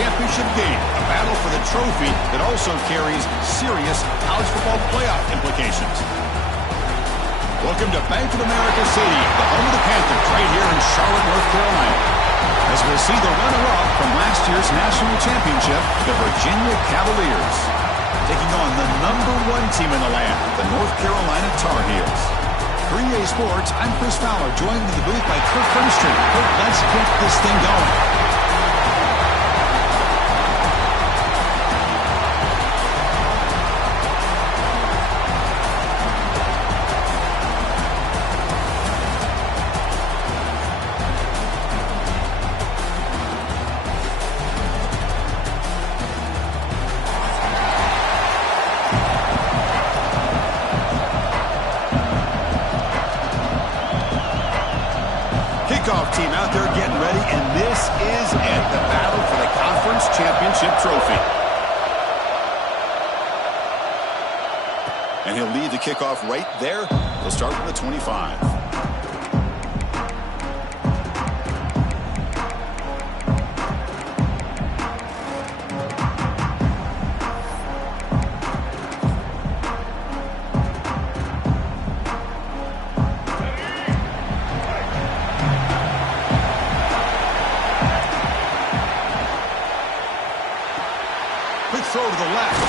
championship game, a battle for the trophy that also carries serious college football playoff implications. Welcome to Bank of America Stadium, the home of the Panthers, right here in Charlotte, North Carolina. As we'll see the runner-up from last year's national championship, the Virginia Cavaliers, taking on the #1 team in the land, the North Carolina Tar Heels. For EA Sports, I'm Chris Fowler, joined in the booth by Kirk Fernstreet. Kirk, let's get this thing going. Kickoff team out there getting ready, and this is it, the battle for the conference championship trophy. And he'll lead the kickoff right there. He'll start from the 25. Quick throw to the left.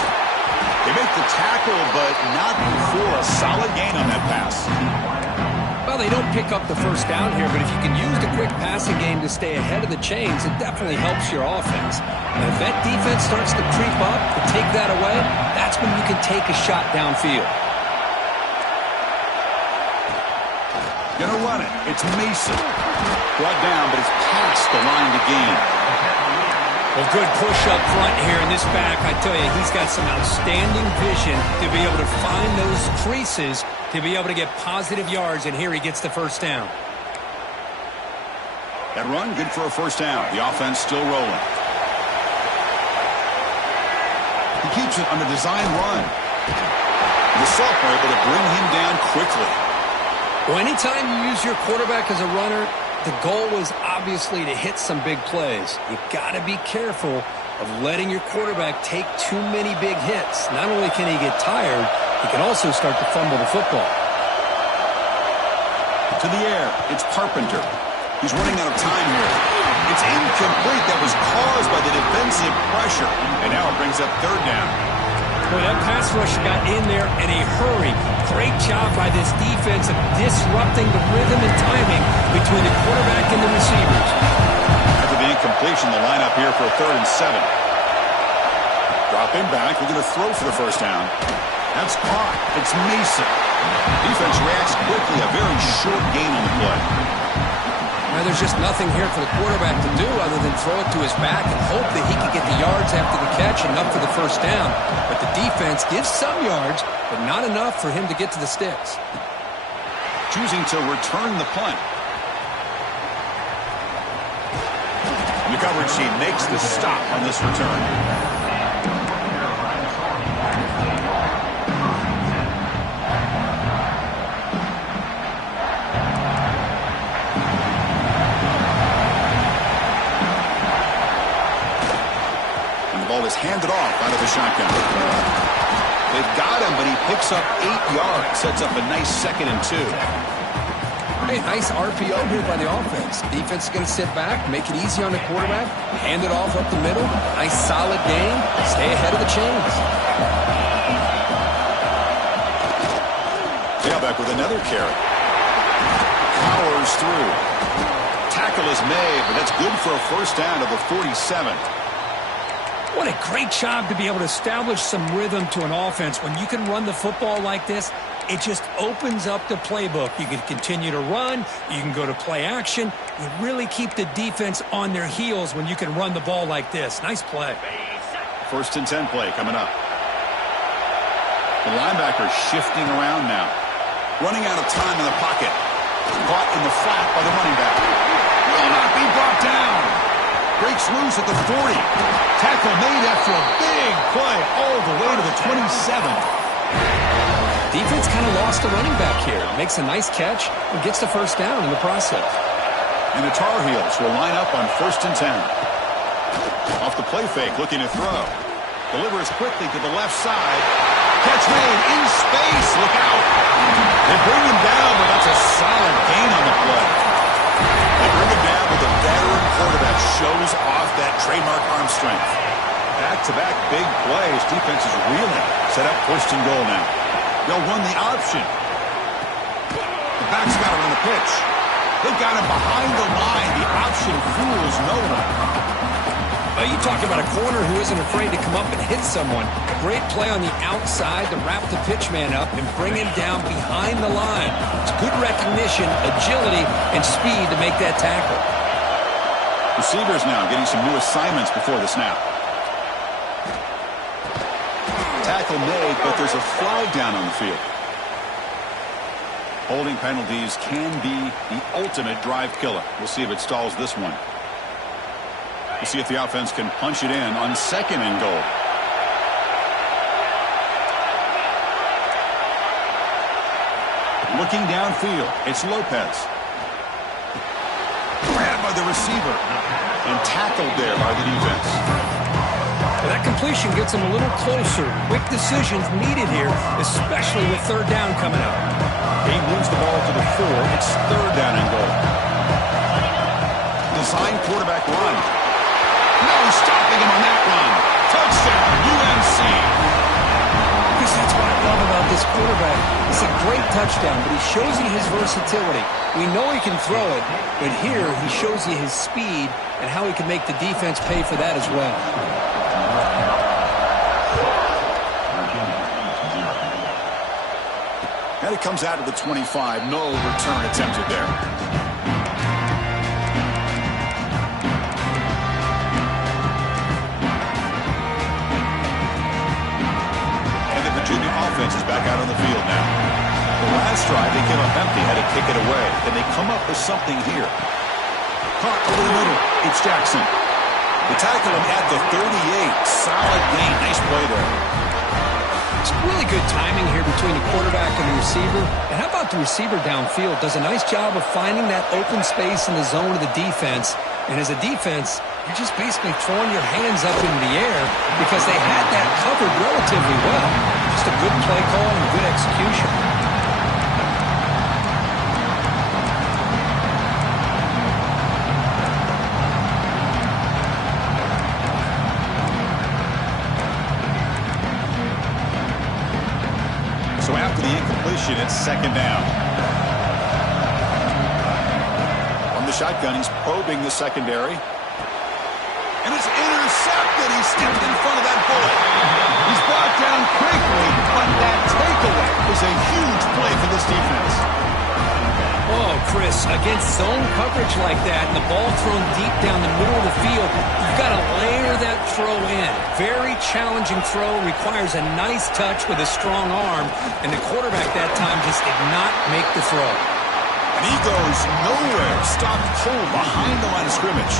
They make the tackle, but not before a solid gain on that pass. Well, they don't pick up the first down here, but if you can use the quick passing game to stay ahead of the chains, it definitely helps your offense. And if that defense starts to creep up and take that away, that's when you can take a shot downfield. Gonna run it. It's Mason. Brought down, but it's past the line to gain. Well, good push up front here in this back. I tell you, he's got some outstanding vision to be able to find those creases, to be able to get positive yards, and here he gets the first down. That run, good for a first down. The offense still rolling. He keeps it on a design run. The sophomore able to bring him down quickly. Well, anytime you use your quarterback as a runner, the goal is obviously to hit some big plays. You've got to be careful of letting your quarterback take too many big hits. Not only can he get tired, he can also start to fumble the football. To the air, it's Carpenter. He's running out of time here. It's incomplete. That was caused by the defensive pressure. And now it brings up third down. Boy, that pass rush got in there in a hurry. Great job by this defense of disrupting the rhythm and timing between the quarterback and the receivers. After the incompletion, the lineup here for a 3rd and 7. Drop him back. We're going to throw for the first down. That's caught. It's Mason. Defense reacts quickly. A very short gain on the play. Now, there's just nothing here for the quarterback to do other than throw it to his back and hope that he can get the yards after the catch enough for the first down. But the defense gives some yards, but not enough for him to get to the sticks. Choosing to return the punt. And the coverage team makes the stop on this return. Ball is handed off out of the shotgun. They've got him, but he picks up 8 yards. Sets up a nice 2nd and 2. Hey, nice RPO here by the offense. Defense is going to sit back, make it easy on the quarterback, hand it off up the middle. Nice solid gain. Stay ahead of the chains. Tailback with another carry. Powers through. Tackle is made, but that's good for a first down to the 47. What a great job to be able to establish some rhythm to an offense. When you can run the football like this, it just opens up the playbook. You can continue to run. You can go to play action. You really keep the defense on their heels when you can run the ball like this. Nice play. 1st and 10 play coming up. The linebacker shifting around now. Running out of time in the pocket. Caught in the flat by the running back. Will not be brought down. Breaks loose at the 40. Tackle made after a big play all the way to the 27. Defense kind of lost the running back here. Makes a nice catch and gets the first down in the process. And the Tar Heels will line up on 1st and 10. Off the play fake, looking to throw. Delivers quickly to the left side. Catch made in space. Look out. They bring him down, but that's a solid gain on the play. They bring him down with a veteran quarterback. Shows off that trademark arm strength. Back-to-back big plays. Defense is reeling. Set up first and goal now. They'll run the option. The back's got it on the pitch. They've got him behind the line. The option fools no one. Well, you talk about a corner who isn't afraid to come up and hit someone. Great play on the outside to wrap the pitch man up and bring him down behind the line. It's good recognition, agility, and speed to make that tackle. Receivers now getting some new assignments before the snap. Tackle made, but there's a flag down on the field. Holding penalties can be the ultimate drive killer. We'll see if it stalls this one. We'll see if the offense can punch it in on second and goal. Looking downfield, it's Lopez. Grabbed by the receiver and tackled there by the defense. Well, that completion gets him a little closer. Quick decisions needed here, especially with third down coming up. He moves the ball to the 4. It's third down and goal. Design quarterback run. No stopping him on that run. Touchdown, UNC. Because that's what I love about this quarterback. It's a great touchdown, but he shows you his versatility. We know he can throw it, but here he shows you his speed and how he can make the defense pay for that as well. And it comes out of the 25. No return attempted there. Offense is back out on the field now. The last drive, they came up empty, had to kick it away. And they come up with something here. Caught over the middle. It's Jackson. They tackle him at the 38. Solid gain. Nice play there. It's really good timing here between the quarterback and the receiver. And how about the receiver downfield? Does a nice job of finding that open space in the zone of the defense. And as a defense, you're just basically throwing your hands up in the air because they had that covered relatively well. Just a good play call and good execution. So after the incompletion, it's second down. From the shotgun, he's probing the secondary. And it's intercepted. He stepped in front of that bullet. He's brought down quickly, but that takeaway is a huge play for this defense. Oh, Chris, against zone coverage like that, and the ball thrown deep down the middle of the field, you've got to layer that throw in. Very challenging throw, requires a nice touch with a strong arm, and the quarterback that time just did not make the throw. And he goes nowhere, stopped cold behind the line of scrimmage.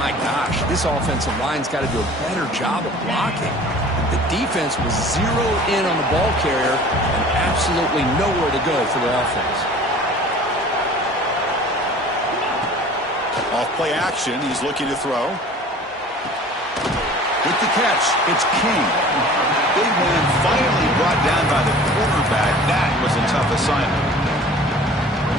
My gosh, this offensive line's got to do a better job of blocking. The defense was zeroed in on the ball carrier and absolutely nowhere to go for the offense. Off play action, he's looking to throw. With the catch, it's King. Big man finally brought down by the quarterback. That was a tough assignment.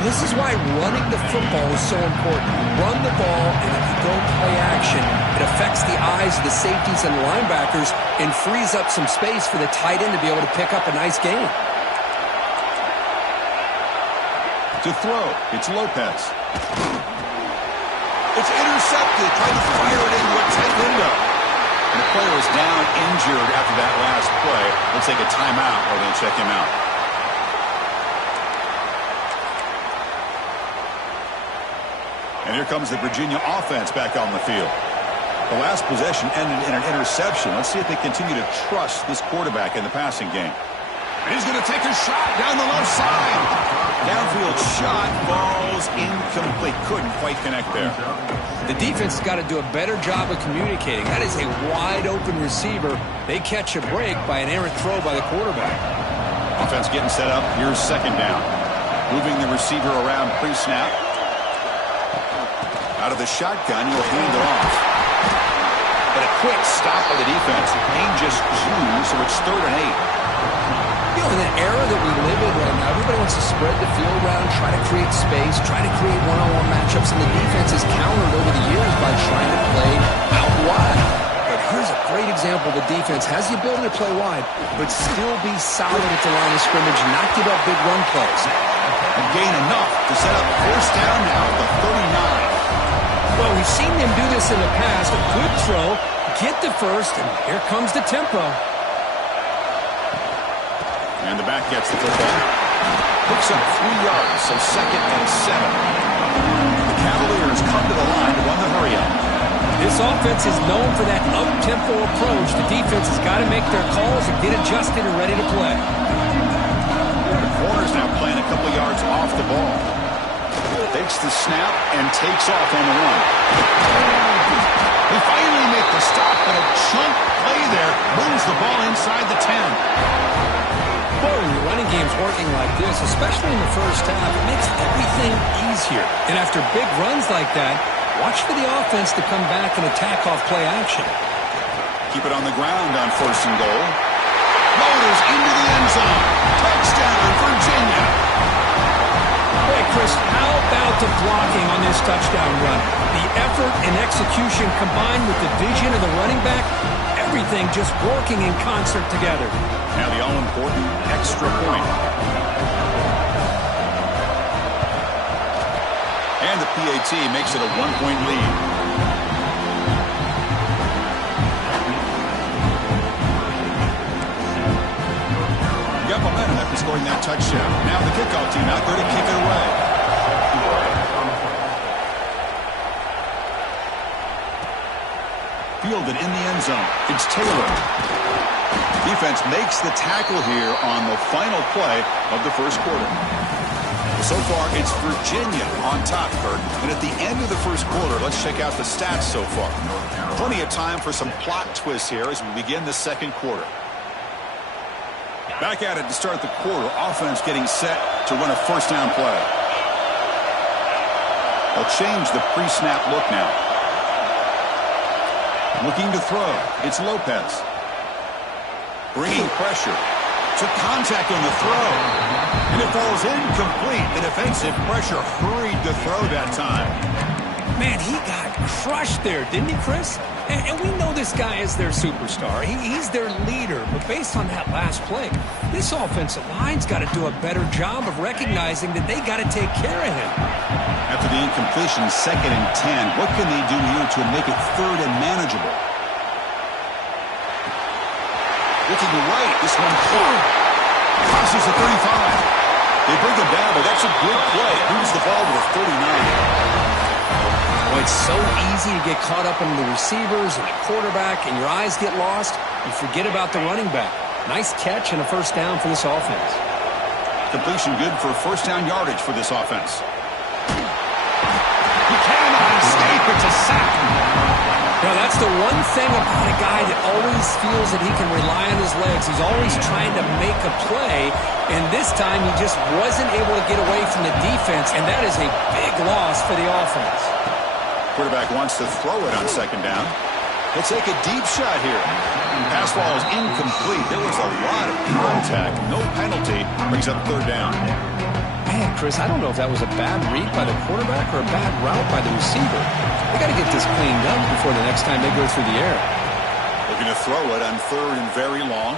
This is why running the football is so important. You run the ball, and if you don't play action, it affects the eyes of the safeties and the linebackers and frees up some space for the tight end to be able to pick up a nice gain. To throw, it's Lopez. It's intercepted, trying to fire it into a tight window. And the player is down injured after that last play. They'll take a timeout or they'll check him out. And here comes the Virginia offense back on the field. The last possession ended in an interception. Let's see if they continue to trust this quarterback in the passing game. And he's going to take a shot down the left side. Downfield shot, falls incomplete. Couldn't quite connect there. The defense has got to do a better job of communicating. That is a wide-open receiver. They catch a break by an errant throw by the quarterback. Offense getting set up. Here's second down. Moving the receiver around pre-snap. Out of the shotgun, he'll hand it off. But a quick stop by the defense. Payne just drew, so it's 3rd and 8. You know, in the era that we live in right now, everybody wants to spread the field around, try to create space, try to create one-on-one matchups, and the defense has countered over the years by trying to play out wide. But here's a great example. The defense has the ability to play wide, but still be solid at the line of scrimmage, not give up big run plays. And gain enough to set up 1st down now at the 39. Well, we've seen them do this in the past. A good throw, get the first, and here comes the tempo. And the back gets the football. Picks up 3 yards, so 2nd and 7. The Cavaliers come to the line to run the hurry-up. This offense is known for that up-tempo approach. The defense has got to make their calls and get adjusted and ready to play. The corner's now playing a couple yards off the ball. Takes the snap and takes off on the run. They finally make the stop, but a chunk play there moves the ball inside the 10. Boy, when your running game's working like this, especially in the first half, it makes everything easier. And after big runs like that, watch for the offense to come back and attack off play action. Keep it on the ground on 1st and goal. Motors into the end zone. Touchdown, Virginia. Hey, Chris, how about the blocking on this touchdown run? The effort and execution combined with the vision of the running back, everything just working in concert together. Now the all-important extra point. And the PAT makes it a 1-point lead. Got momentum after scoring that touchdown. Now the kickoff team out there to kick it away. Fielded in the end zone. It's Taylor. Defense makes the tackle here on the final play of the first quarter. So far, it's Virginia on top, Kurt. And at the end of the first quarter, let's check out the stats so far. Plenty of time for some plot twists here as we begin the second quarter. Back at it to start the quarter. Offense getting set to run a 1st down play. They'll change the pre-snap look now. Looking to throw. It's Lopez. Bringing pressure. Took contact on the throw. And it falls incomplete. The defensive pressure hurried to throw that time. Man, he got crushed there, didn't he, Chris? And we know this guy is their superstar. He's their leader. But based on that last play, this offensive line's got to do a better job of recognizing that they got to take care of him. After the incompletion, 2nd and 10, what can they do here to make it 3rd and manageable? Looking right, this one crosses the 35. They bring him down, but that's a good play. Moves the ball to the 39. Well, it's so easy to get caught up in the receivers and the quarterback, and your eyes get lost. You forget about the running back. Nice catch and a 1st down for this offense. Completion good for 1st down yardage for this offense. He cannot escape. It's a sack. Now, that's the one thing about a guy that always feels that he can rely on his legs. He's always trying to make a play, and this time he just wasn't able to get away from the defense, and that is a big loss for the offense. Quarterback wants to throw it on 2nd down. He'll take a deep shot here. Pass ball is incomplete. There was a lot of contact. No penalty. Brings up 3rd down. Man, Chris, I don't know if that was a bad read by the quarterback or a bad route by the receiver. They got to get this cleaned up before the next time they go through the air. Looking to throw it on 3rd and very long.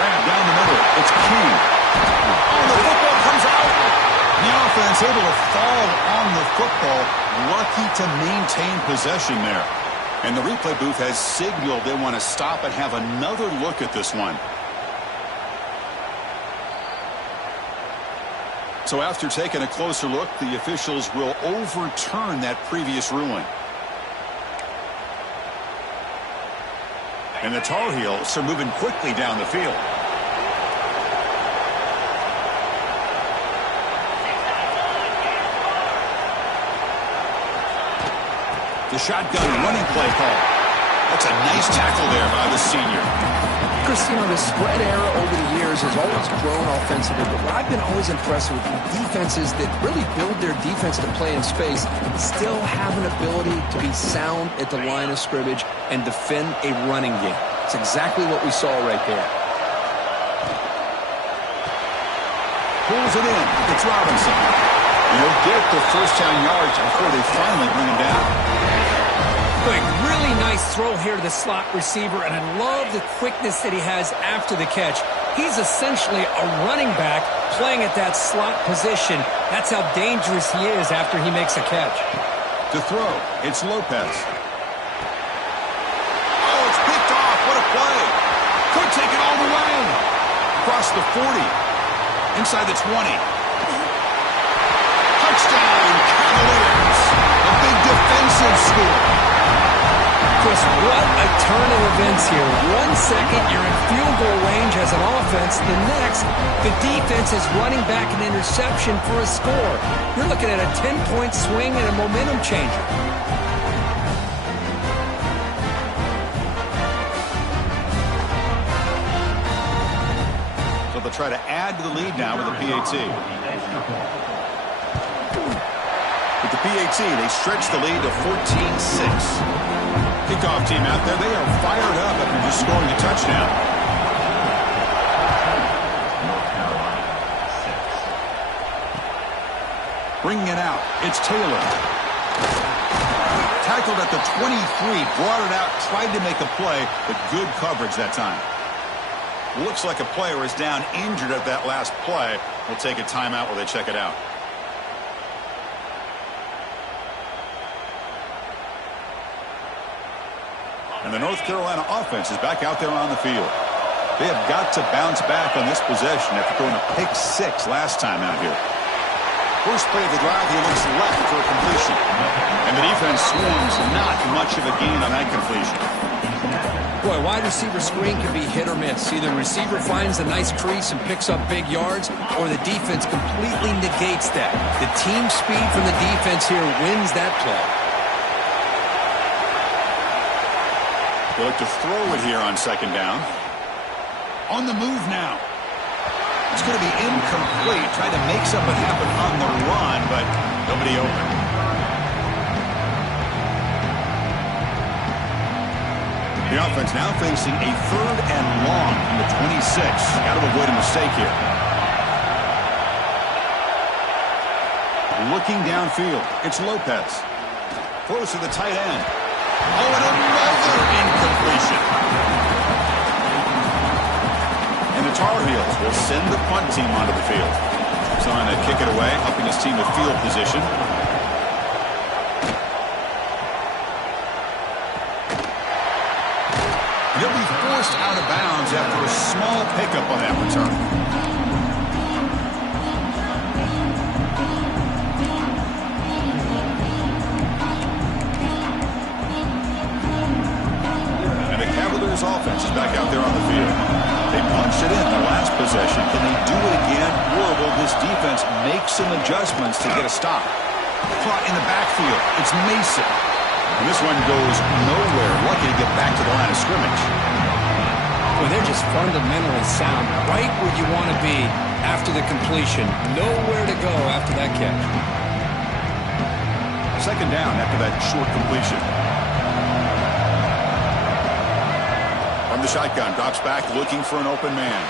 Grab down the middle. It's King. Oh, the football comes out. The offense able to fall on the football. Lucky to maintain possession there. And the replay booth has signaled they want to stop and have another look at this one. So after taking a closer look, the officials will overturn that previous ruling. And the Tar Heels are moving quickly down the field. The shotgun running play call. That's a nice tackle there by the senior. Chris, you know, the spread era over the years has always grown offensively, but what I've been always impressed with defenses that really build their defense to play in space still have an ability to be sound at the line of scrimmage and defend a running game. It's exactly what we saw right there. Pulls it in. It's Robinson. He'll get the first down yards before they finally bring him down. Quick, really nice throw here to the slot receiver, and I love the quickness that he has after the catch. He's essentially a running back playing at that slot position. That's how dangerous he is after he makes a catch. To throw, it's Lopez. Oh, it's picked off. What a play. Could take it all the way. Across the 40. Inside the 20. Touchdown, Cavaliers. A big defensive score. Chris, what a turn of events here. 1 second, you're in field goal range as an offense. The next, the defense is running back an interception for a score. You're looking at a 10-point swing and a momentum changer. So they'll try to add to the lead now with a PAT. With the PAT, they stretch the lead to 14-6. Kickoff team out there, they are fired up after just scoring a touchdown. Bringing it out, it's Taylor. Tackled at the 23, brought it out, tried to make a play, but good coverage that time. Looks like a player is down injured at that last play. We'll take a timeout while they check it out. And the North Carolina offense is back out there on the field. They have got to bounce back on this possession after throwing a pick 6 last time out here. First play of the drive, he looks left for a completion. And the defense swings, not much of a gain on that completion. Boy, wide receiver screen can be hit or miss. Either the receiver finds a nice crease and picks up big yards, or the defense completely negates that. The team speed from the defense here wins that play. They look to throw it here on second down. On the move now. It's going to be incomplete. Trying to make something happen on the run, but nobody open. The offense now facing a 3rd and long from the 26. Got to avoid a mistake here. Looking downfield, it's Lopez. Throws to the tight end. Oh, and another incompletion. And the Tar Heels will send the punt team onto the field. Trying to kick it away, helping his team with field position. He'll be forced out of bounds after a small pickup on that return. Offense is back out there on the field. They punched it in the last possession. Can they do it again, or will this defense make some adjustments to get a stop? Caught in the backfield. It's Mason. And this one goes nowhere. Lucky to get back to the line of scrimmage. Well, they're just fundamentally sound, right where you want to be after the completion. Nowhere to go after that catch. Second down after that short completion. From the shotgun, drops back, looking for an open man.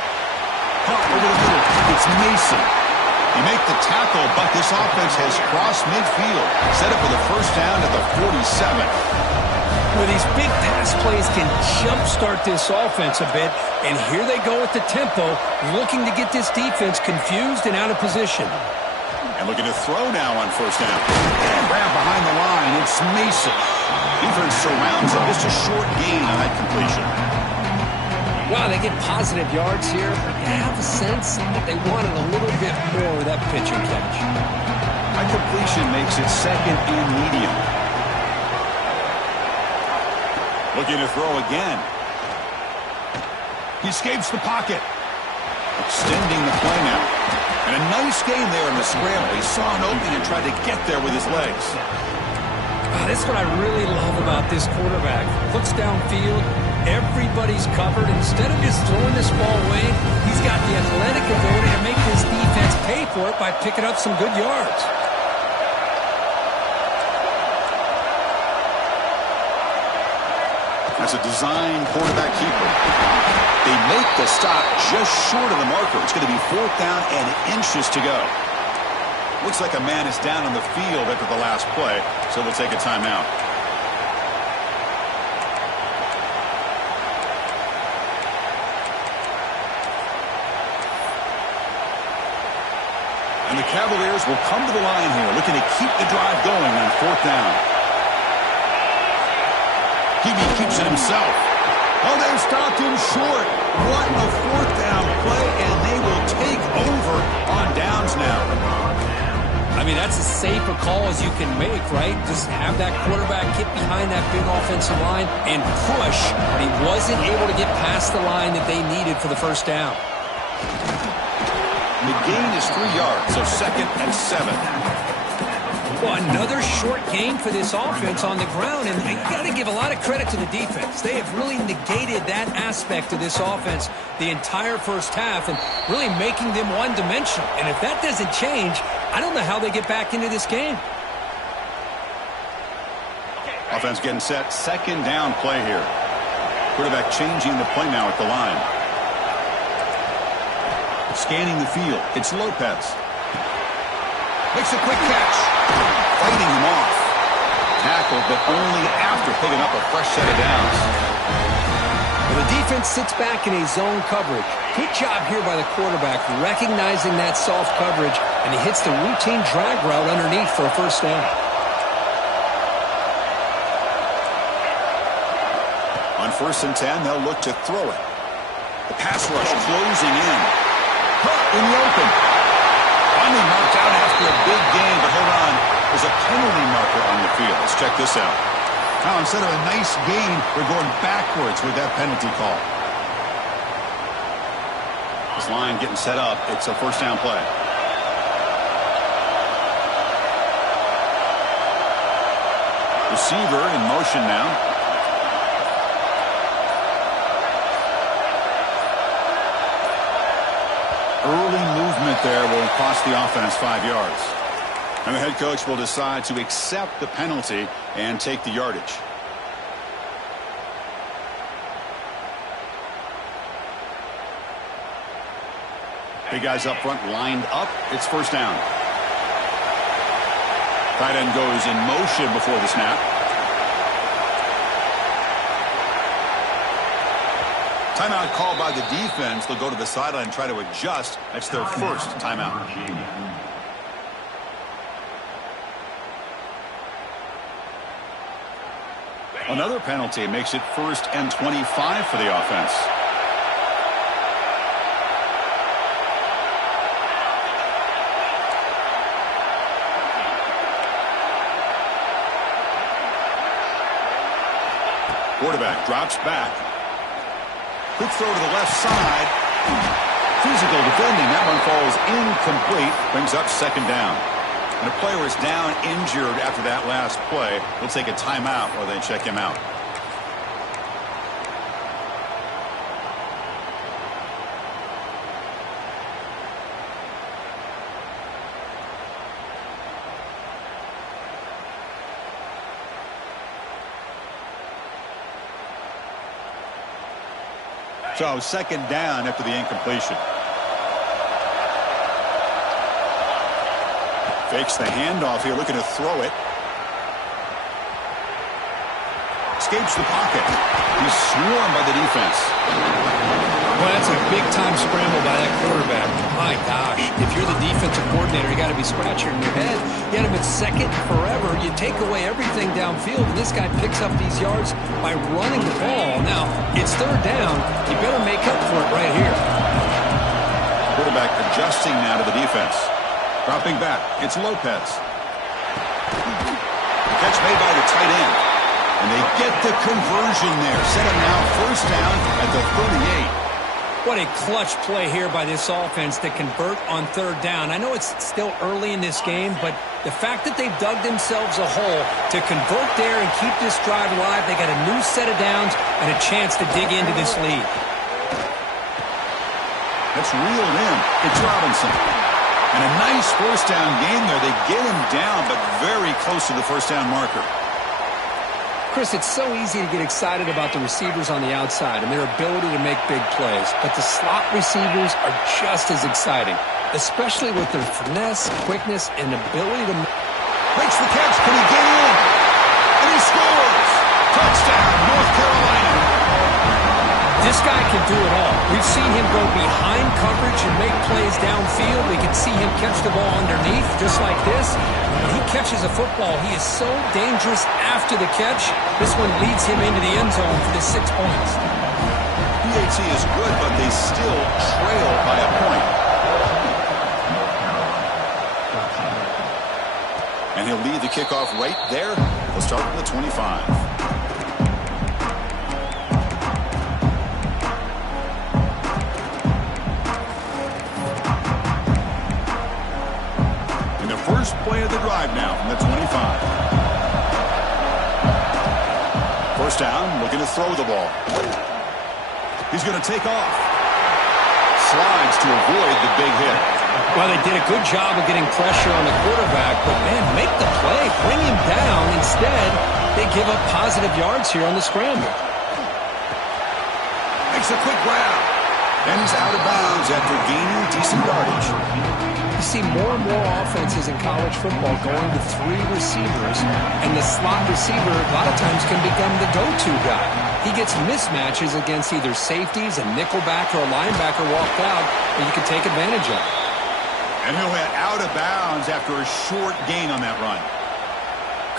Caught over the middle. It's Mason. You make the tackle, but this offense has crossed midfield. Set up for the first down at the 47. Well, these big pass plays can jumpstart this offense a bit, and here they go at the tempo, looking to get this defense confused and out of position. And looking to throw now on first down. And grab behind the line, it's Mason. Defense surrounds him. Just a short gain on that completion. Wow, they get positive yards here, but you have a sense that they wanted a little bit more of that pitch and catch. That completion makes it second and medium. Looking to throw again. He escapes the pocket. Extending the play now. And a nice gain there in the scramble. He saw an opening and tried to get there with his legs. That's what I really love about this quarterback. Looks downfield, Everybody's covered. Instead of just throwing this ball away, he's got the athletic ability to make this defense pay for it by picking up some good yards. That's a design quarterback keeper. They make the stop just short of the marker. It's going to be 4th down and inches to go. Looks like a man is down on the field after the last play, so they'll take a timeout. And the Cavaliers will come to the line here, looking to keep the drive going on 4th down. Hebe keeps it himself. Oh, they stopped him short. What a 4th down play, and they will take over on downs now. I mean, that's as safe a call as you can make, right? Just have that quarterback get behind that big offensive line and push, but he wasn't able to get past the line that they needed for the 1st down. The gain is 3 yards, so 2nd and 7. Well, another short gain for this offense on the ground, and you got to give a lot of credit to the defense. They have really negated that aspect of this offense the entire 1st half and really making them one-dimensional. And if that doesn't change, I don't know how they get back into this game. Offense getting set. 2nd down play here. Quarterback changing the play now at the line. Scanning the field. It's Lopez. Makes a quick catch. Fighting him off. Tackled, but only after picking up a fresh set of downs. Well, the defense sits back in a zone coverage. Good job here by the quarterback, recognizing that soft coverage, and he hits the routine drag route underneath for a 1st down. On 1st and 10, they'll look to throw it. The pass rush closing in. Caught in the open. Finally marked out after a big gain, but hold on. There's a penalty marker on the field. Let's check this out. Now, instead of a nice gain, we're going backwards with that penalty call. This line getting set up. It's a 1st down play. Receiver in motion now. Early movement there will cost the offense 5 yards. And the head coach will decide to accept the penalty and take the yardage. Big guys up front lined up. It's 1st down. Tight end goes in motion before the snap. Timeout called by the defense. They'll go to the sideline and try to adjust. That's their 1st timeout. Another penalty makes it 1st and 25 for the offense. Quarterback drops back. Quick throw to the left side. Physical defending. That one falls incomplete. Brings up 2nd down. And a player is down injured after that last play. We'll take a timeout while they check him out. So 2nd down after the incompletion. Fakes the handoff here, looking to throw it. Escapes the pocket. He's swarmed by the defense. Well, that's a big-time scramble by that quarterback. My gosh, if you're the defensive coordinator, you got to be scratching your head. You had him at 2nd forever. You take away everything downfield, and this guy picks up these yards by running the ball. Now, it's 3rd down. You better make up for it right here. Quarterback adjusting now to the defense. Dropping back, it's Lopez. Catch made by the tight end. And they get the conversion there. Set him now 1st down at the 38. What a clutch play here by this offense to convert on third down. I know it's still early in this game, but the fact that they've dug themselves a hole to convert there and keep this drive alive, they got a new set of downs and a chance to dig into this lead. That's reeled in. It's Robinson. And a nice first down game there. They get him down, but very close to the first down marker. Chris, it's so easy to get excited about the receivers on the outside and their ability to make big plays, but the slot receivers are just as exciting, especially with their finesse, quickness, and ability to... Makes the catch. Can he get in? And he scores! Touchdown, North Carolina. This guy can do it all. We've seen him go behind coverage and make plays downfield. We can see him catch the ball underneath, just like this. When he catches a football, he is so dangerous after the catch. This one leads him into the end zone for the 6 points. PAT is good, but they still trail by a point. And he'll lead the kickoff right there. He'll start from the 25. First play of the drive now from the 25. First down, looking to throw the ball. He's going to take off. Slides to avoid the big hit. Well, they did a good job of getting pressure on the quarterback, but, man, make the play. Bring him down. Instead, they give up positive yards here on the scramble. Makes a quick grab. And he's out of bounds after gaining decent yardage. You see more and more offenses in college football going to 3 receivers, and the slot receiver a lot of times can become the go-to guy. He gets mismatches against either safeties, a nickelback, or a linebacker walked out that you can take advantage of. And he'll head out of bounds after a short gain on that run.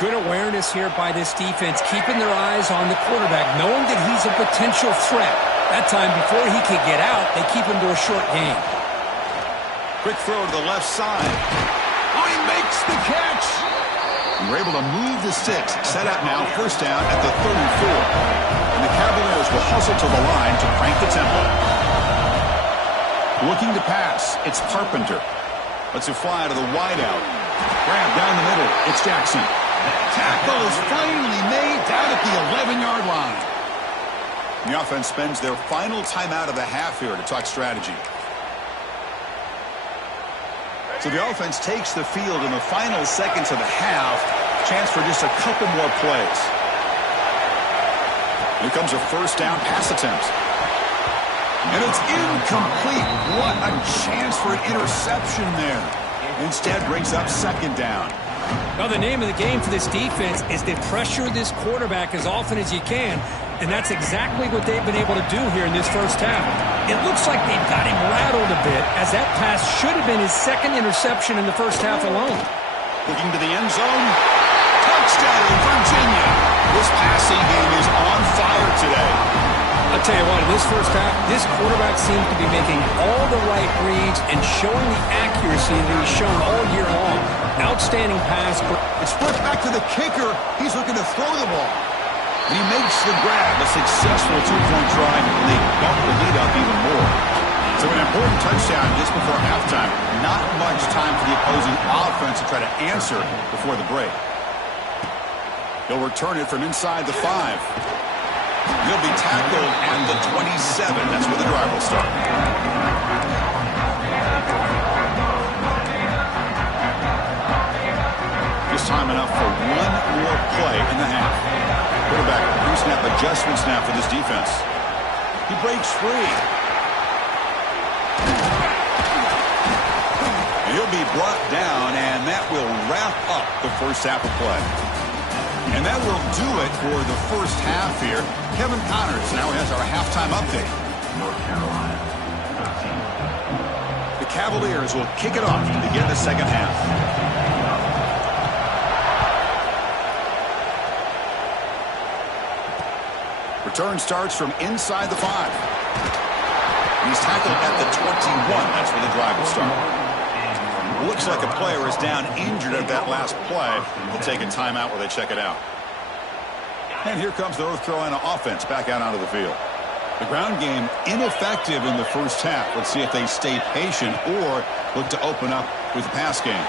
Good awareness here by this defense, keeping their eyes on the quarterback, knowing that he's a potential threat. That time, before he could get out, they keep him to a short gain. Quick throw to the left side. Oh, he makes the catch. And we're able to move the sticks. Set up now, first down at the 34. And the Cavaliers will hustle to the line to crank the tempo. Looking to pass. It's Carpenter. Lets it fly to the wideout. Grab down the middle. It's Jackson. Tackle is finally made down at the 11-yard line. The offense spends their final timeout of the half here to talk strategy. So the offense takes the field in the final seconds of the half. Chance for just a couple more plays. Here comes a first down pass attempt. And it's incomplete. What a chance for an interception there. Instead brings up second down. Well, the name of the game for this defense is to pressure this quarterback as often as you can, and that's exactly what they've been able to do here in this first half. It looks like they've got him rattled a bit, as that pass should have been his second interception in the first half alone. Looking to the end zone. Touchdown, Virginia. This passing game is on fire today. I'll tell you what, in this first half, this quarterback seems to be making all the right reads and showing the accuracy that he's shown all year long. Outstanding pass. It's flipped back to the kicker. He's looking to throw the ball. And he makes the grab, a successful two-point try, and they bump the lead up even more. So an important touchdown just before halftime. Not much time for the opposing offense to try to answer before the break. He'll return it from inside the 5. He'll be tackled at the 27. That's where the drive will start. Just time enough for one more play in the half. Quarterback pre-snap adjustments now for this defense. He breaks free. And he'll be brought down, and that will wrap up the first half of play. And that will do it for the first half here. Kevin Connors now has our halftime update. North Carolina 13. The Cavaliers will kick it off to begin the second half. Return starts from inside the 5. He's tackled at the 21. That's where the drive will start. Looks like a player is down injured at that last play. They'll take a timeout where they check it out. And here comes the North Carolina offense back out onto the field. The ground game ineffective in the first half. Let's see if they stay patient or look to open up with the pass game.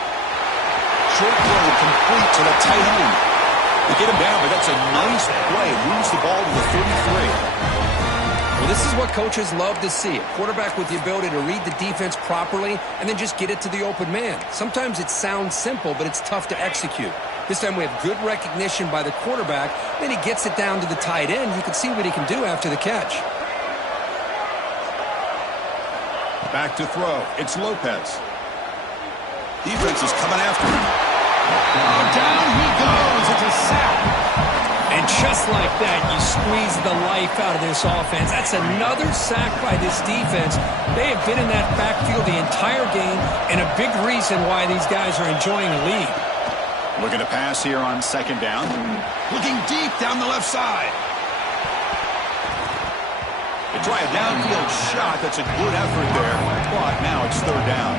Short throw complete to the tight end. They get him down, but that's a nice play. Moves the ball to the 33. Well, this is what coaches love to see. A quarterback with the ability to read the defense properly and then just get it to the open man. Sometimes it sounds simple, but it's tough to execute. This time we have good recognition by the quarterback. Then he gets it down to the tight end. You can see what he can do after the catch. Back to throw. It's Lopez. Defense is coming after him. Oh, down he goes. It's a sack. And just like that, you squeeze the life out of this offense. That's another sack by this defense. They have been in that backfield the entire game, and a big reason why these guys are enjoying a lead. Looking to pass here on second down. Looking deep down the left side. They try a downfield shot. That's a good effort there. But now it's third down.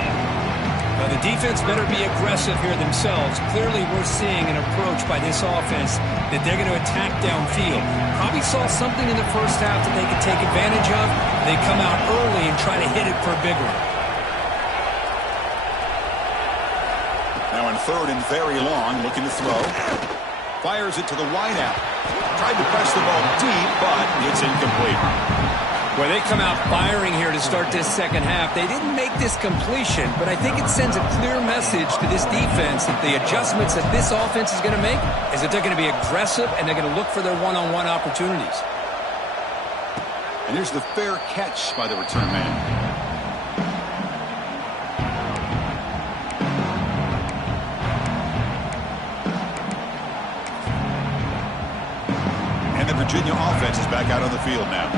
Now the defense better be aggressive here themselves. Clearly we're seeing an approach by this offense that they're going to attack downfield. Probably saw something in the first half that they could take advantage of. They come out early and try to hit it for a big one. Now in third and very long, looking to throw. Fires it to the wideout. Tried to press the ball deep, but it's incomplete. Well, they come out firing here to start this second half. They didn't make this completion, but I think it sends a clear message to this defense that the adjustments that this offense is going to make is that they're going to be aggressive and they're going to look for their one-on-one opportunities. And here's the fair catch by the return man. And the Virginia offense is back out on the field now.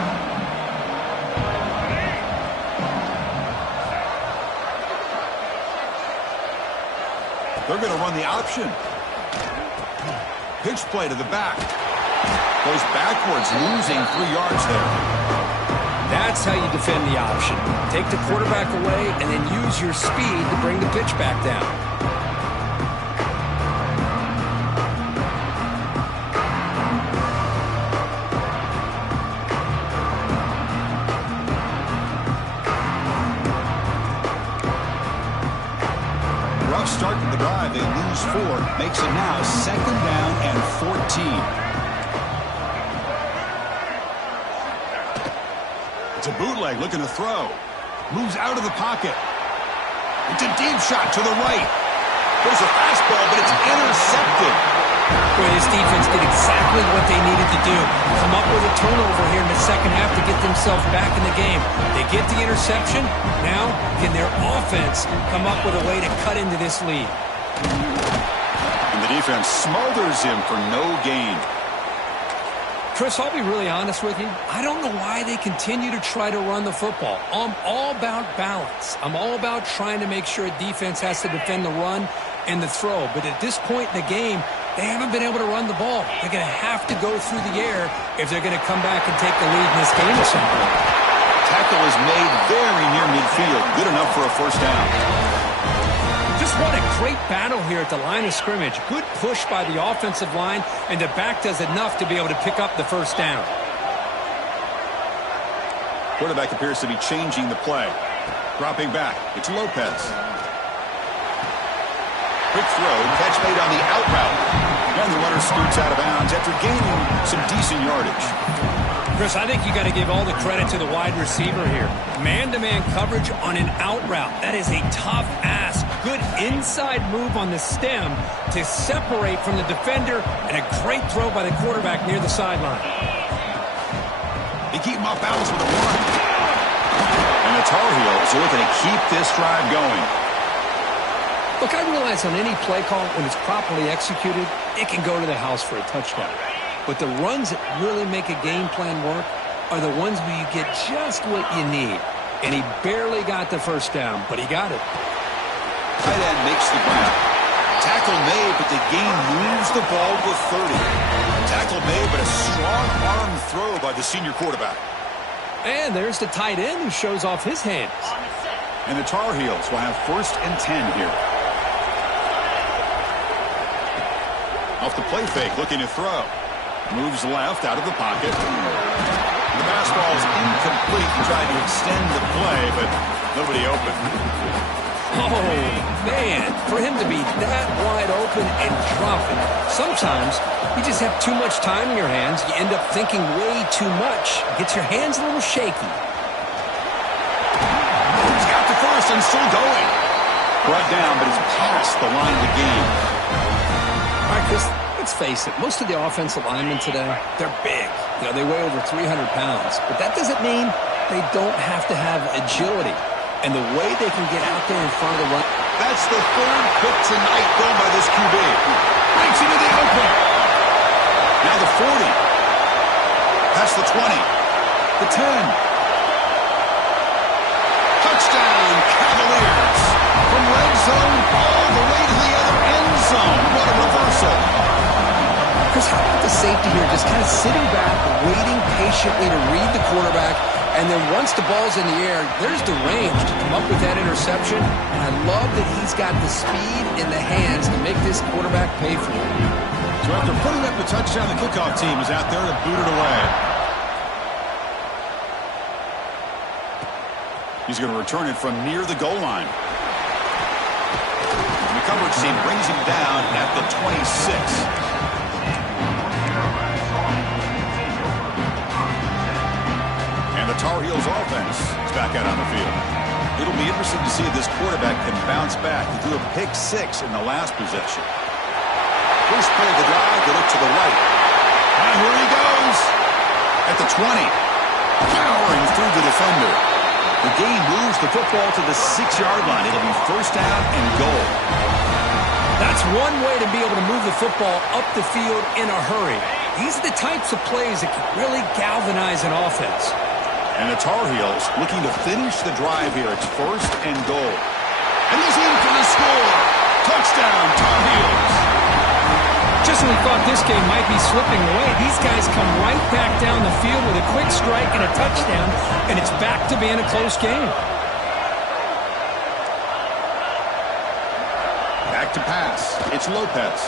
They're going to run the option. Pitch play to the back. Goes backwards, losing 3 yards there. That's how you defend the option. Take the quarterback away and then use your speed to bring the pitch back down. Start to the drive. They lose 4. Makes it now second down and 14. It's a bootleg looking to throw. Moves out of the pocket. It's a deep shot to the right. There's a fastball, but it's intercepted. Boy, this defense did exactly what they needed to do. Come up with a turnover here in the second half to get themselves back in the game. They get the interception. Now, can their offense come up with a way to cut into this lead? And the defense smothers him for no gain. Chris, I'll be really honest with you. I don't know why they continue to try to run the football. I'm all about balance. I'm all about trying to make sure a defense has to defend the run and the throw. But at this point in the game, they haven't been able to run the ball. They're going to have to go through the air if they're going to come back and take the lead in this game at some point. Tackle is made very near midfield. Good enough for a first down. Just what a great battle here at the line of scrimmage. Good push by the offensive line, and the back does enough to be able to pick up the first down. Quarterback appears to be changing the play. Dropping back. It's Lopez. Quick throw. Catch made on the out route. And the runner scoots out of bounds after gaining some decent yardage. Chris, I think you got to give all the credit to the wide receiver here. Man-to-man coverage on an out route. That is a tough ask. Good inside move on the stem to separate from the defender, and a great throw by the quarterback near the sideline. They keep him off balance with a run. And the Tar Heels are looking to keep this drive going. Look, I realize on any play call, when it's properly executed, it can go to the house for a touchdown. But the runs that really make a game plan work are the ones where you get just what you need. And he barely got the first down, but he got it. Tight end makes the grab. Tackle made, but the game moves the ball to the 30. Tackle made, but a strong arm throw by the senior quarterback. And there's the tight end who shows off his hands. And the Tar Heels will have 1st and 10 here. Off the play fake, looking to throw. Moves left out of the pocket. The fastball is incomplete. He tried to extend the play, but nobody open. Oh, man, for him to be that wide open and drop it. Sometimes you just have too much time in your hands. You end up thinking way too much. Gets your hands a little shaky. He's got the first and still going. Brought down, but it's past the line of the game. All right, Chris, let's face it. Most of the offensive linemen today, they're big. You know, they weigh over 300 pounds. But that doesn't mean they don't have to have agility. And the way they can get out there in front of the run. That's the third pick tonight thrown by this QB. Breaks into the open. Now the 40. Past the 20. The 10. Touchdown, Cavaliers. From red zone all the way to the other end zone. What a reversal. Chris, how about the safety here? Just kind of sitting back, waiting patiently to read the quarterback. And then once the ball's in the air, there's the range to come up with that interception. And I love that he's got the speed in the hands to make this quarterback pay for it. So after putting up the touchdown, the kickoff team is out there to boot it away. He's going to return it from near the goal line. And the coverage team brings him down at the 26. And the Tar Heels offense is back out on the field. It'll be interesting to see if this quarterback can bounce back. He threw a pick 6 in the last possession. First play of the drive, they look to the right. And here he goes at the 20. Powering through the defender. The game moves the football to the 6-yard line. It'll be first down and goal. That's one way to be able to move the football up the field in a hurry. These are the types of plays that can really galvanize an offense. And the Tar Heels looking to finish the drive here. It's first and goal. And he's in for the score. Touchdown, Tar Heels. Just when we thought this game might be slipping away, these guys come right back down the field with a quick strike and a touchdown, and it's back to being a close game. Back to pass. It's Lopez.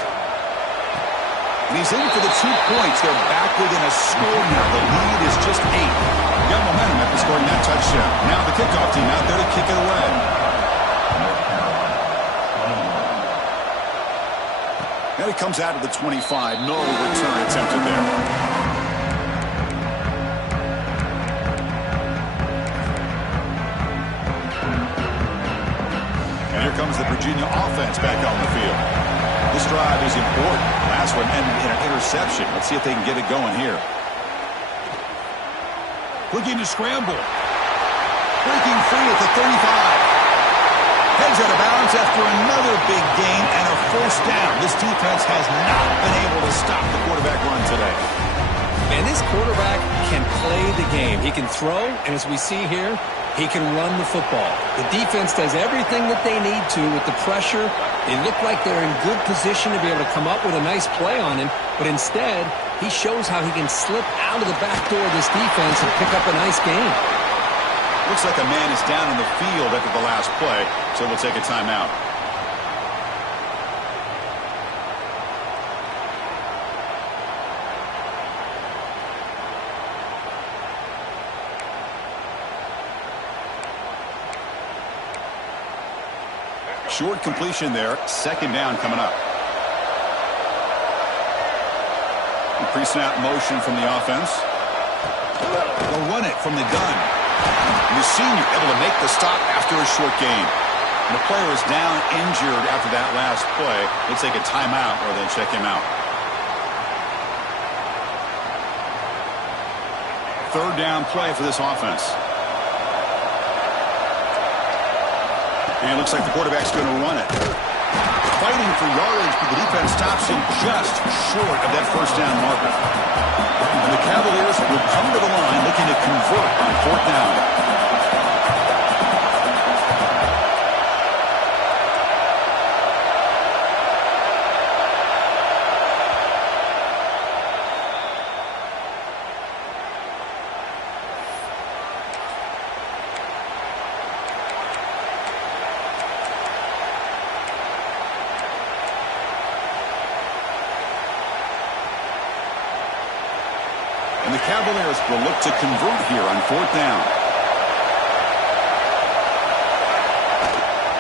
And he's in for the 2 points. They're back within a score now. The lead is just 8. Got momentum after scoring that touchdown. Now the kickoff team out there to kick it away. And it comes out of the 25. No return attempted there. And here comes the Virginia offense back on the field. This drive is important. Last one ended in an interception. Let's see if they can get it going here. Looking to scramble. Breaking free at the 35. Heads out of bounds after another big gain and a first down. This defense has not been able to stop the quarterback run today. Man, this quarterback can play the game. He can throw, and as we see here, he can run the football. The defense does everything that they need to with the pressure. They look like they're in good position to be able to come up with a nice play on him, but instead, he shows how he can slip out of the back door of this defense and pick up a nice game. Looks like a man is down in the field after the last play, so we'll take a timeout. Short completion there. Second down coming up. Pre-snap motion from the offense. They'll run it from the gun. And the senior able to make the stop after a short gain. And the player is down injured after that last play. They'll take a timeout or they'll check him out. Third down play for this offense. And it looks like the quarterback's going to run it. Fighting for yardage, but the defense stops him just short of that first down marker. And the Cavaliers will come to the line looking to convert on fourth down. And the Cavaliers will look to convert here on 4th down.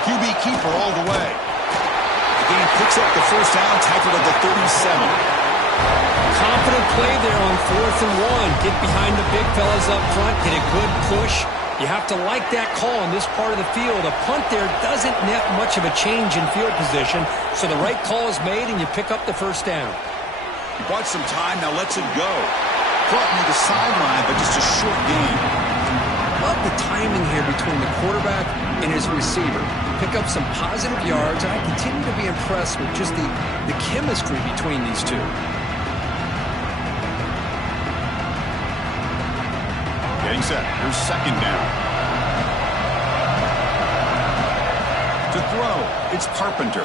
QB keeper all the way. The game picks up the first down, tackled at the 37. Confident play there on 4th and 1. Get behind the big fellas up front. Get a good push. You have to like that call in this part of the field. A punt there doesn't net much of a change in field position, so the right call is made and you pick up the first down. He bought some time, now lets it go. Caught near the sideline, but just a short game. Love the timing here between the quarterback and his receiver. Pick up some positive yards. I continue to be impressed with just the chemistry between these two. Getting set. Here's 2nd down. To throw, it's Carpenter.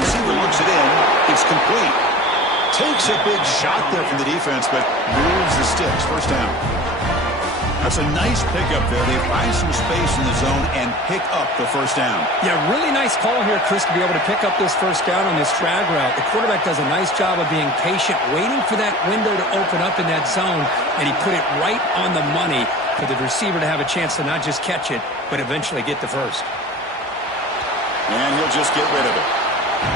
Receiver looks it in. It's complete. Takes a big shot there from the defense, but moves the sticks. First down. That's a nice pickup there. They find some space in the zone and pick up the first down. Yeah, really nice call here, Chris, to be able to pick up this first down on this drag route. The quarterback does a nice job of being patient, waiting for that window to open up in that zone, and he put it right on the money for the receiver to have a chance to not just catch it, but eventually get the first. And he'll just get rid of it.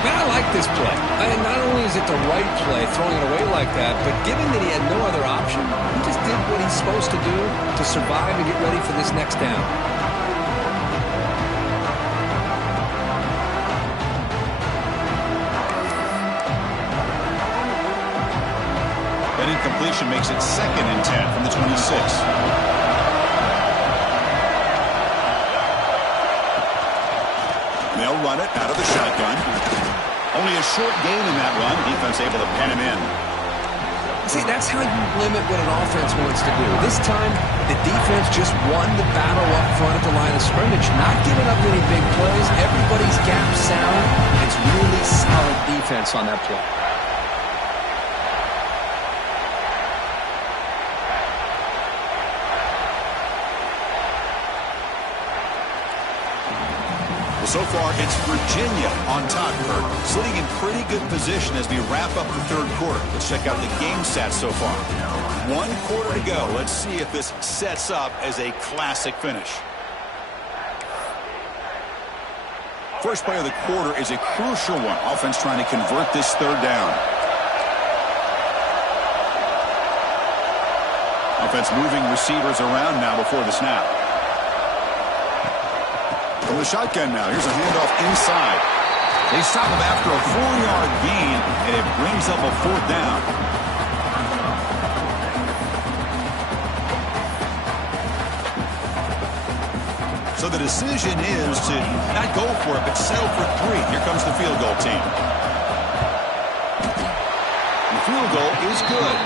Man, I like this play. And not only is it the right play, throwing it away like that, but given that he had no other option, he just did what he's supposed to do to survive and get ready for this next down. That incompletion makes it 2nd and 10 from the 26. They'll run it out of the shotgun. Only a short gain in that run. Defense able to pen him in. See, that's how you limit what an offense wants to do. This time, the defense just won the battle up front at the line of scrimmage, not giving up any big plays. Everybody's gap sound. It's really solid defense on that play. So far, it's Virginia on top, Kurt, sitting in pretty good position as we wrap up the 3rd quarter. Let's check out the game stats so far. 1 quarter to go. Let's see if this sets up as a classic finish. First play of the quarter is a crucial one. Offense trying to convert this 3rd down. Offense moving receivers around now before the snap. From the shotgun now, here's a handoff inside. They stop him after a 4-yard gain, and it brings up a 4th down. So the decision is to not go for it, but settle for 3. Here comes the field goal team. The field goal is good.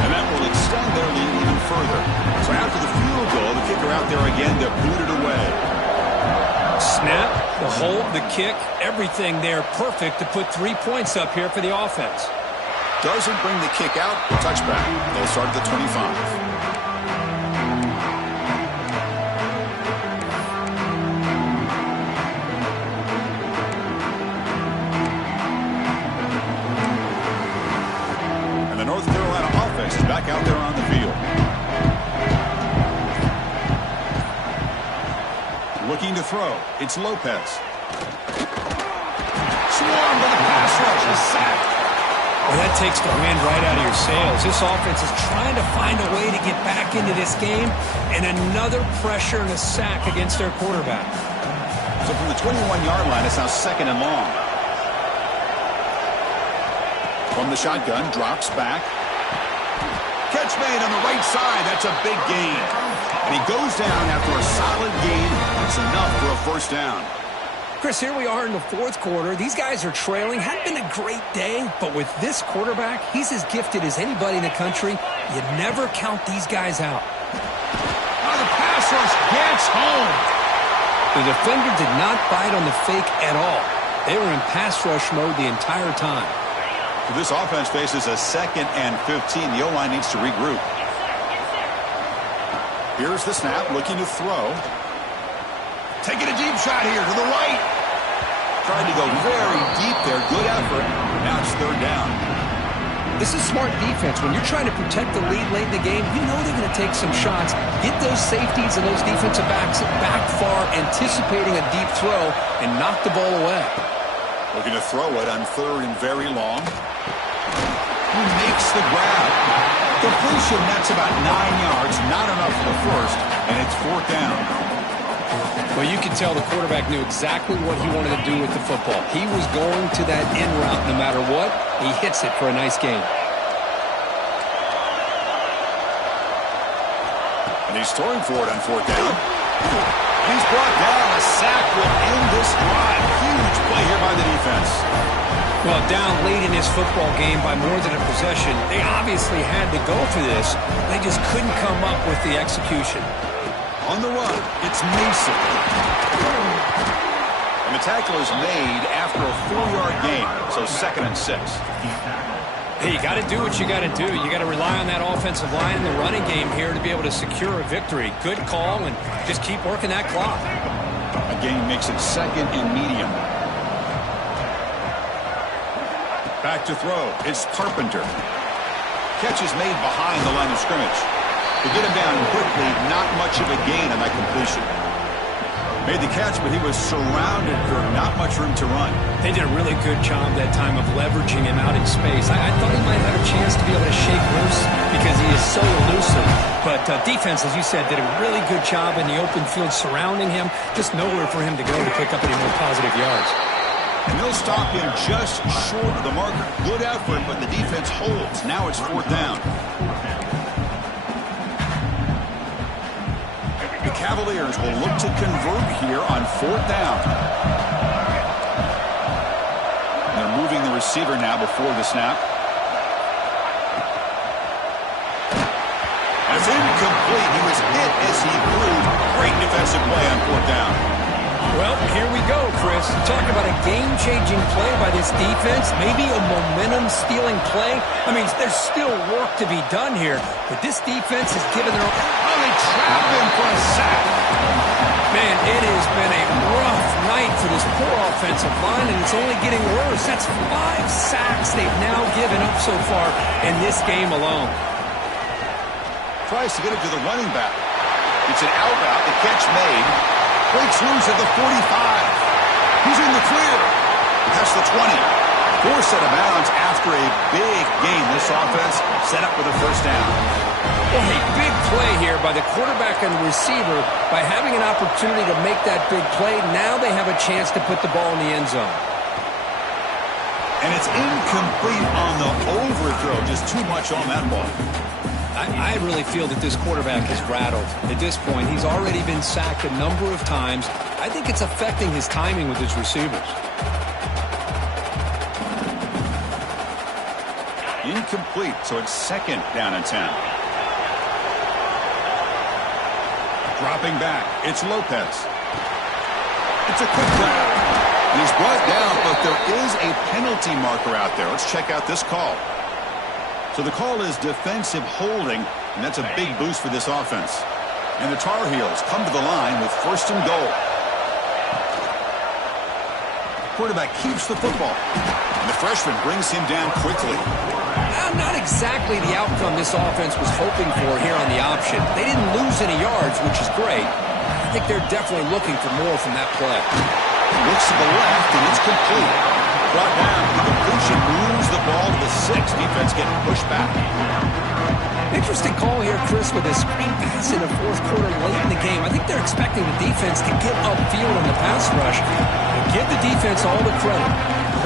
And that will extend their lead even further. So after the field goal, the kicker out there again to boot it away. Snap, the hold, the kick, everything there perfect to put 3 points up here for the offense. Doesn't bring the kick out. Touchback. They'll start at the 25. And the North Carolina offense is back out there on the field. Looking to throw. It's Lopez. Swarmed by the pass rush. A sack. Well, that takes the wind right out of your sails. This offense is trying to find a way to get back into this game, and another pressure and a sack against their quarterback. So from the 21-yard line, it's now 2nd and long. From the shotgun, drops back. Catch made on the right side. That's a big gain. And he goes down after a solid gain. It's enough for a first down. Chris, here we are in the 4th quarter. These guys are trailing. Hadn't been a great day, but with this quarterback, he's as gifted as anybody in the country. You never count these guys out. Oh, the pass rush gets home. The defender did not bite on the fake at all. They were in pass rush mode the entire time. This offense faces a 2nd and 15. The O-line needs to regroup. Here's the snap, looking to throw. Taking a deep shot here to the right. Trying to go very deep there. Good effort. Now it's 3rd down. This is smart defense. When you're trying to protect the lead late in the game, you know they're going to take some shots, get those safeties and those defensive backs back far, anticipating a deep throw, and knock the ball away. Looking to throw it on 3rd and very long. He makes the grab. Completion, that's about 9 yards, not enough for the first, and it's 4th down. Well, you can tell the quarterback knew exactly what he wanted to do with the football. He was going to that in route no matter what. He hits it for a nice gain. And he's throwing for it on 4th down. He's brought down. A sack will end this drive. Huge play here by the defense. Well, down late in this football game by more than a possession, they obviously had to go for this. They just couldn't come up with the execution. On the run, it's Mason. And the tackle is made after a 4-yard gain, so 2nd and 6. Hey, you got to do what you got to do. You got to rely on that offensive line in the running game here to be able to secure a victory. Good call, and just keep working that clock. A gain makes it 2nd and medium. Back to throw. It's Carpenter. Catch is made behind the line of scrimmage. To get him down quickly, not much of a gain on that completion. Made the catch, but he was surrounded for not much room to run. They did a really good job that time of leveraging him out in space. I thought he might have a chance to be able to shake loose because he is so elusive. But defense, as you said, did a really good job in the open field surrounding him. Just nowhere for him to go to pick up any more positive yards. And they'll stop him just short of the marker. Good effort, but the defense holds. Now it's 4th down. The Cavaliers will look to convert here on 4th down. They're moving the receiver now before the snap. It's incomplete. He was hit as he threw. Great defensive play on 4th down. Well, here we go, Chris. Talk about a game-changing play by this defense. Maybe a momentum-stealing play. I mean, there's still work to be done here, but this defense has given their... Oh, they trap him for a sack. Man, it has been a rough night for this poor offensive line, and it's only getting worse. That's 5 sacks they've now given up so far in this game alone. Tries to get it to the running back. It's an out route. The catch made. Breaks loose at the 45. He's in the clear. That's the 20. Forced out of bounds after a big gain. This offense set up with a 1st down. Well, a big play here by the quarterback and the receiver. By having an opportunity to make that big play, now they have a chance to put the ball in the end zone. And it's incomplete on the overthrow. Just too much on that ball. I really feel that this quarterback is rattled. At this point, he's already been sacked a number of times. I think it's affecting his timing with his receivers. Incomplete, so it's 2nd down and 10. Dropping back, it's Lopez. It's a quick grab. He's brought down, but there is a penalty marker out there. Let's check out this call. So the call is defensive holding, and that's a big boost for this offense. And the Tar Heels come to the line with 1st and goal. Quarterback keeps the football, and the freshman brings him down quickly. Not exactly the outcome this offense was hoping for here on the option. They didn't lose any yards, which is great. I think they're definitely looking for more from that play. Looks to the left, and it's complete. Brought down. The completion moves the ball to the 6. Defense getting pushed back. Interesting call here, Chris, with a screen pass in the 4th quarter late in the game. I think they're expecting the defense to get upfield on the pass rush and give the defense all the credit.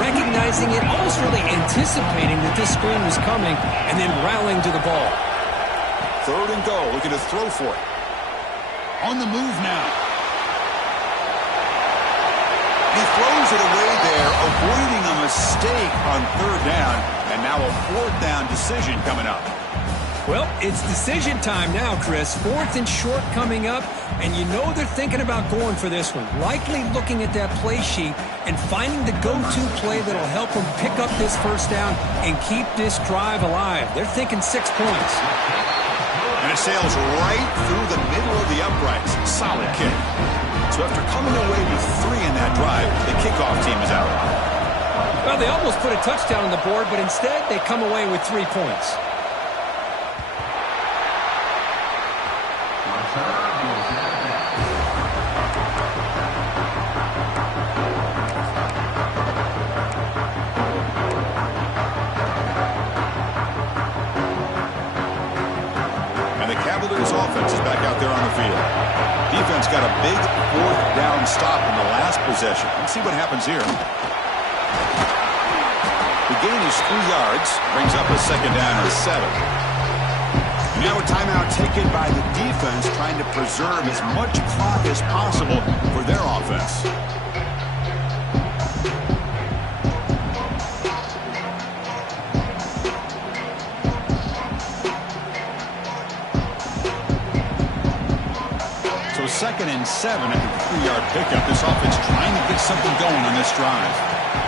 Recognizing it, almost really anticipating that this screen was coming, and then rallying to the ball. 3rd and goal. Looking to throw for it. On the move now. He throws it away there, avoiding a mistake on 3rd down, and now a 4th down decision coming up. Well, it's decision time now, Chris. 4th and short coming up, and you know they're thinking about going for this one. Likely looking at that play sheet and finding the go-to play that'll help them pick up this 1st down and keep this drive alive. They're thinking 6 points. And it sails right through the middle of the uprights. Solid kick. So after coming away with 3 in that drive, the kickoff team is out. Well, they almost put a touchdown on the board, but instead they come away with 3 points. And the Cavaliers offense is back out there on the field. Defense got a big fourth down stop in the last possession. Let's see what happens here. The gain is 3 yards, brings up a second down and 7. Now a timeout taken by the defense, trying to preserve as much clock as possible for their offense. So 2nd and 7 at the 3-yard pickup. This offense trying to get something going on this drive.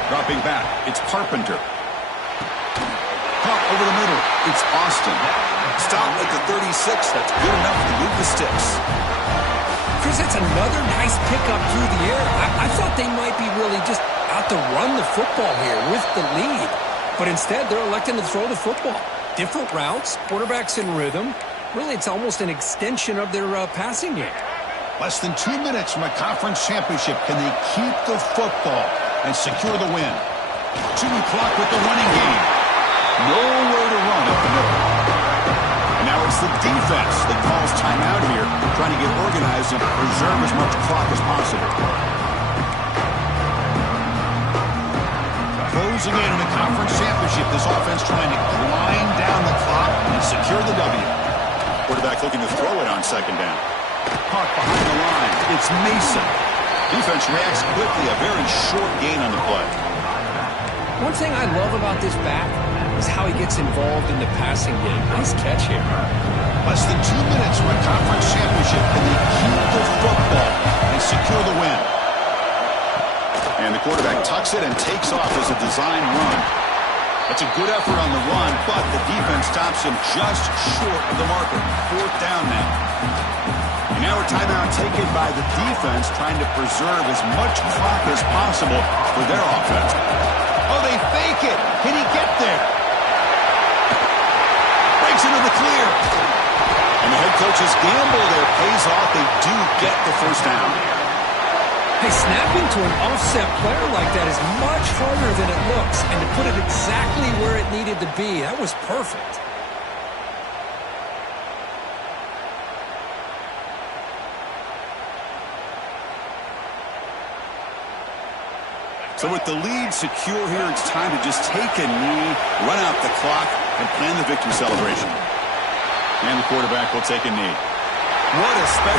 Dropping back, it's Carpenter. Caught over the middle, it's Austin. Stop at the 36. That's good enough to move the sticks. Chris, that's another nice pickup through the air. I thought they might be really just out to run the football here with the lead. But instead, they're electing to throw the football. Different routes, quarterbacks in rhythm. Really, it's almost an extension of their passing game. Less than 2 minutes from a conference championship. Can they keep the football and secure the win? Chewing clock with the running game. Nowhere to run up the middle. And now it's the defense that calls timeout here, trying to get organized and preserve as much clock as possible. Closing in on a conference championship, this offense trying to grind down the clock and secure the W. Quarterback looking to throw it on 2nd down. Caught behind the line. It's Mason. Defense reacts quickly. A very short gain on the play. One thing I love about this back is how he gets involved in the passing game. Nice catch here. Less than 2 minutes from a conference championship. Can they keep the football and secure the win? And the quarterback tucks it and takes off as a design run. That's a good effort on the run, but the defense stops him just short of the marker. 4th down now. And now a timeout taken by the defense, trying to preserve as much clock as possible for their offense. Oh, they fake it. Can he get there? Breaks into the clear. And the head coach's gamble there pays off. They do get the 1st down. Hey, snapping to an offset player like that is much harder than it looks. And to put it exactly where it needed to be, that was perfect. So with the lead secure here, it's time to just take a knee, run out the clock, and plan the victory celebration. And the quarterback will take a knee. What a special